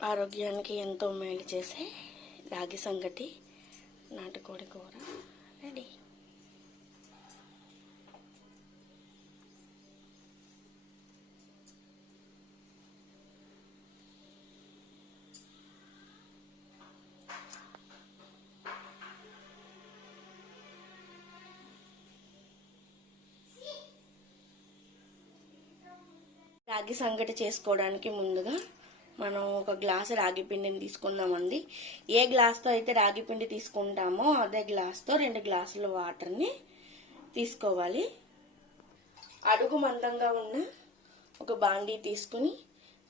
ఆరోగ్యానికి ఎంతో మేలు చేసే రాగి సంగటి నాటుకోడి కూర. రెడీ రాగి సంగటి చేసుకోవడానికి ముందుగా మనం ఒక గ్లాసు రాగి పిండిని తీసుకుందామండి. ఏ గ్లాస్తో అయితే రాగి పిండి తీసుకుంటామో అదే గ్లాస్తో రెండు గ్లాసుల వాటర్ని తీసుకోవాలి. అడుగు మందంగా ఉన్న ఒక బాండీ తీసుకుని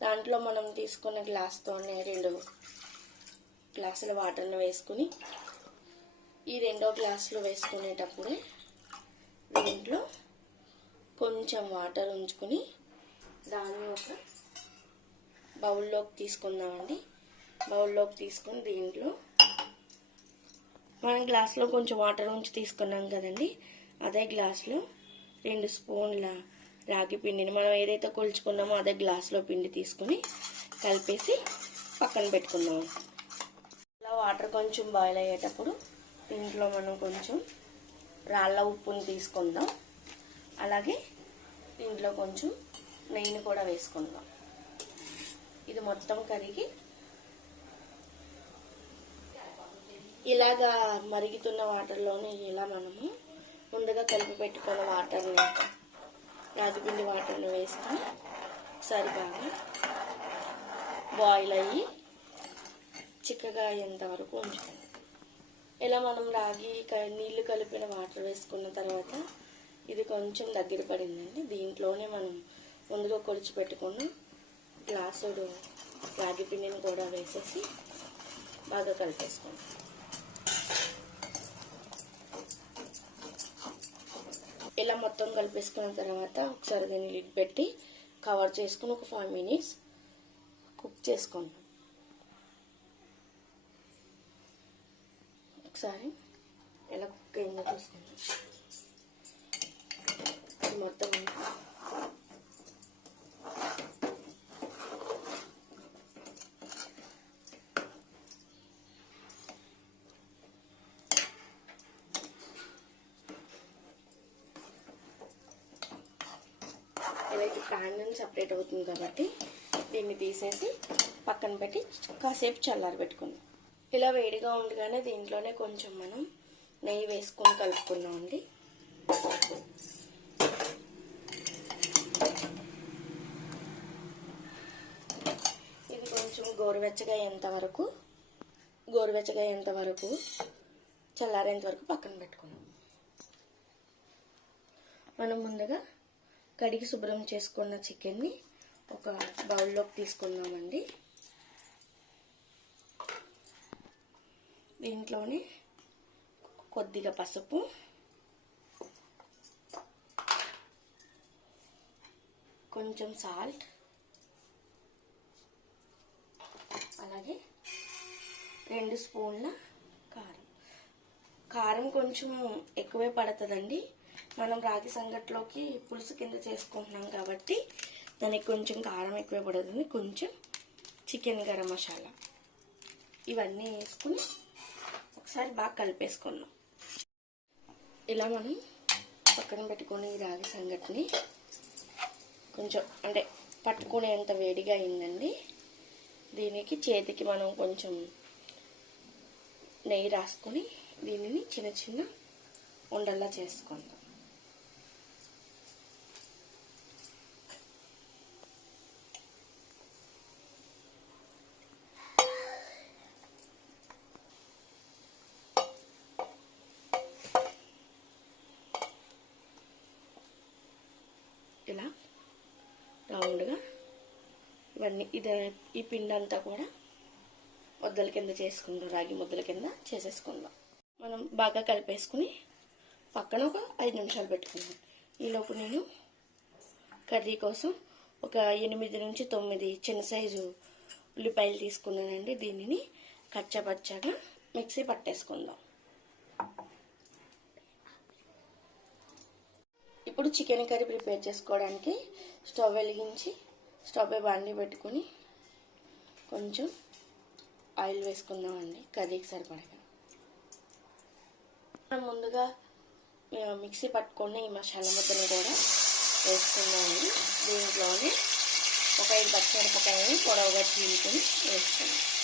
దాంట్లో మనం తీసుకున్న గ్లాస్తోనే రెండు గ్లాసుల వాటర్ని వేసుకుని ఈ రెండో గ్లాసులు వేసుకునేటప్పుడే దీంట్లో కొంచెం వాటర్ ఉంచుకుని దాన్ని ఒక బౌల్లోకి తీసుకుందామండి. బౌల్లోకి తీసుకుని దీంట్లో మనం గ్లాస్లో కొంచెం వాటర్ ఉంచి తీసుకున్నాం కదండి. అదే గ్లాస్లో రెండు స్పూన్ల రాగి పిండిని మనం ఏదైతే కొలుచుకున్నామో అదే గ్లాస్లో పిండి తీసుకుని కలిపేసి పక్కన పెట్టుకుందాం. ఇలా వాటర్ కొంచెం బాయిల్ అయ్యేటప్పుడు దీంట్లో మనం కొంచెం రాళ్ళ ఉప్పుని తీసుకుందాం. అలాగే దీంట్లో కొంచెం నెయ్యిని కూడా వేసుకుందాం. ఇది మొత్తం కరిగి ఇలాగా మరుగుతున్న వాటర్లోనే ఇలా మనము ముందుగా కలిపి పెట్టుకున్న వాటర్ని రాగిపిండి వాటర్ని వేసుకుని ఒకసారి బాగా బాయిల్ అయ్యి చిక్కగా అయ్యేంతవరకు ఉంచుకోండి ఇలా మనం రాగి నీళ్ళు కలిపిన వాటర్ వేసుకున్న తర్వాత ఇది కొంచెం దగ్గర పడిందండి. దీంట్లోనే మనం ముందుగా కొలిచి పెట్టుకున్నాం గ్లాసుడు రాగి పిండిని కూడా వేసేసి బాగా కలిపేసుకోండి ఇలా మొత్తం కలిపేసుకున్న తర్వాత ఒకసారి దీన్ని లిడ్ పెట్టి కవర్ చేసుకుని ఒక ఫైవ్ మినిట్స్ కుక్ చేసుకోండి. ఒకసారి ఎలా కుక్ అయిందో చూసుకోండి ఇది మొత్తం అనేది ప్యాన్ నుంచి సపరేట్ అవుతుంది కాబట్టి దీన్ని తీసేసి పక్కన పెట్టి కాసేపు చల్లారి పెట్టుకుందాం. ఇలా వేడిగా ఉండగానే దీంట్లోనే కొంచెం మనం నెయ్యి వేసుకొని కలుపుకుందాం అండి. ఇది కొంచెం గోరువెచ్చగా అయ్యేంత వరకు గోరువెచ్చగా అయ్యేంత వరకు చల్లారేంత వరకు పక్కన పెట్టుకుందాం. మనం ముందుగా కడిగి శుభ్రం చేసుకున్న చికెన్ని ఒక బౌల్లోకి తీసుకుందామండి. దీంట్లోనే కొద్దిగా పసుపు. కొంచెం సాల్ట్. అలాగే రెండు స్పూన్ల కారం. కారం కొంచెం ఎక్కువే పడుతుందండి. మనం రాగి సంగట్లోకి పులుసు కింద చేసుకుంటున్నాం కాబట్టి దానికి కొంచెం కారం ఎక్కువ పడుతుంది. కొంచెం చికెన్ గరం మసాలా. ఇవన్నీ వేసుకుని ఒకసారి బాగా కలిపేసుకున్నాం ఇలా మనం పక్కన పెట్టుకుని ఈ రాగి సంగటిని కొంచెం అంటే పట్టుకునేంత వేడిగా అయిందండి. దీనికి చేతికి మనం కొంచెం నెయ్యి రాసుకొని దీనిని చిన్న చిన్న ఉండల్లా చేసుకుందాం ఇలా రౌండ్గా ఇవన్నీ ఇది ఈ పిండి అంతా కూడా ముద్దల కింద చేసుకుందాం రాగి ముద్దల కింద చేసేసుకుందాం. మనం బాగా కలిపేసుకుని పక్కన ఒక ఐదు నిమిషాలు పెట్టుకుందాం. ఈలోపు నేను కర్రీ కోసం ఒక ఎనిమిది నుంచి తొమ్మిది చిన్న సైజు ఉల్లిపాయలు తీసుకున్నానండి. దీనిని కచ్చపచ్చగా మిక్సీ పట్టేసుకుందాం. ఇప్పుడు చికెన్ కర్రీ ప్రిపేర్ చేసుకోవడానికి స్టవ్ వెలిగించి స్టవ్ బాండి పెట్టుకుని కొంచెం ఆయిల్ వేసుకుందామండి. కర్రీకి సరిపడగా. మనం ముందుగా మిక్సీ పట్టుకున్న ఈ మసాలా ముద్దను కూడా వేసుకుందామండి. దీంట్లోనే ఒక ఐదు పచ్చిమిరపకాయలు పొడవుగా చీలుకొని వేసుకుందాం.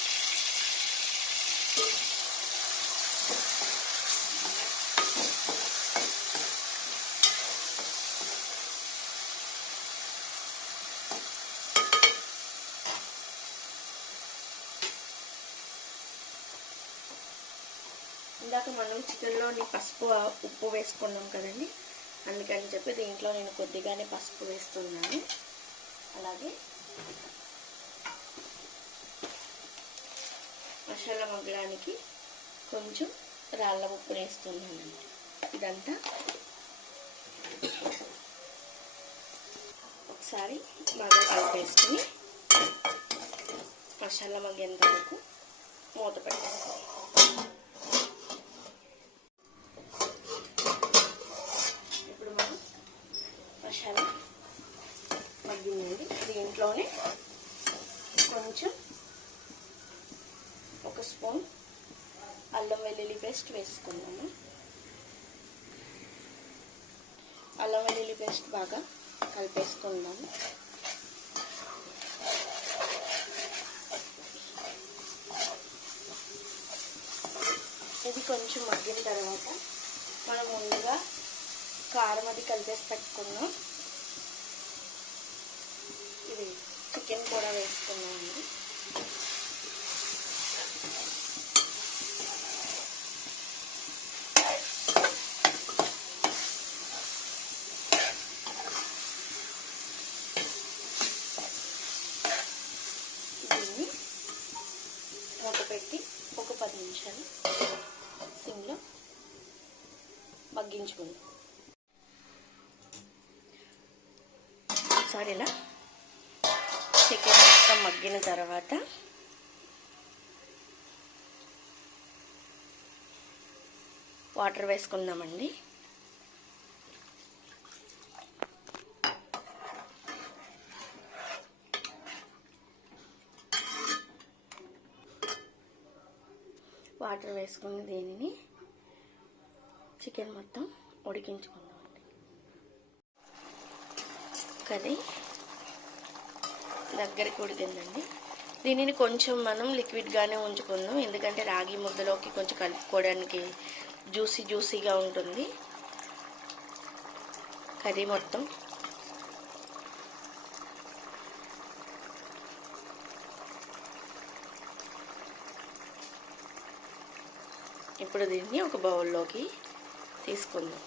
ఇందాక మనం చికెన్లోని పసుపు ఉప్పు వేసుకున్నాం కదండి? అందుకని చెప్పి దీంట్లో నేను కొద్దిగానే పసుపు వేస్తున్నాను. అలాగే మసాలా మగ్గడానికి కొంచెం రాళ్ళ ఉప్పు వేస్తున్నానండి. ఇదంతా ఒకసారి బాగా కలిపేసుకుని మసాలా మగ్గేంత వరకు మూత పెట్టేస్తాను ఇప్పుడు మనం మసాలా మగ్గిందండి దీంట్లోనే కొంచెం ఒక స్పూన్ అల్లం వెల్లుల్లి పేస్ట్ వేసుకున్నాము అల్లం వెల్లుల్లి పేస్ట్ బాగా కలిపేసుకుందాము ఇది కొంచెం మగ్గిన తర్వాత మనం ముందుగా కారం అది కలిపేసి పెట్టుకున్నాం ఇది చికెన్ కూడా వేసుకున్నామండి దీన్ని మూత పెట్టి ఒక పది నిమిషాలు సిమ్లో మగ్గించుకుందాం ఒకసారి ఇలా చికెన్ మొత్తం మగ్గిన తర్వాత వాటర్ వేసుకుందామండి. వాటర్ వేసుకుని దీనిని చికెన్ మొత్తం ఉడికించుకుందామండి కర్రీ దగ్గరికి ఉడికిందండి. దీనిని కొంచెం మనం లిక్విడ్గానే ఉంచుకుందాం. ఎందుకంటే రాగి ముద్దలోకి కొంచెం కలుపుకోవడానికి జ్యూసీ జ్యూసీగా ఉంటుంది. కర్రీ మొత్తం ఇప్పుడు దీన్ని ఒక బౌల్లోకి తీసుకుందాం.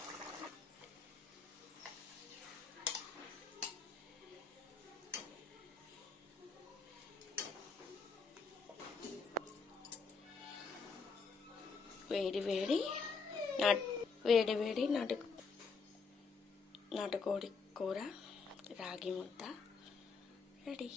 వేడి వేడి నా వేడి వేడి నాటు నాటుకోడి కూర రాగి ముద్ద రెడీ.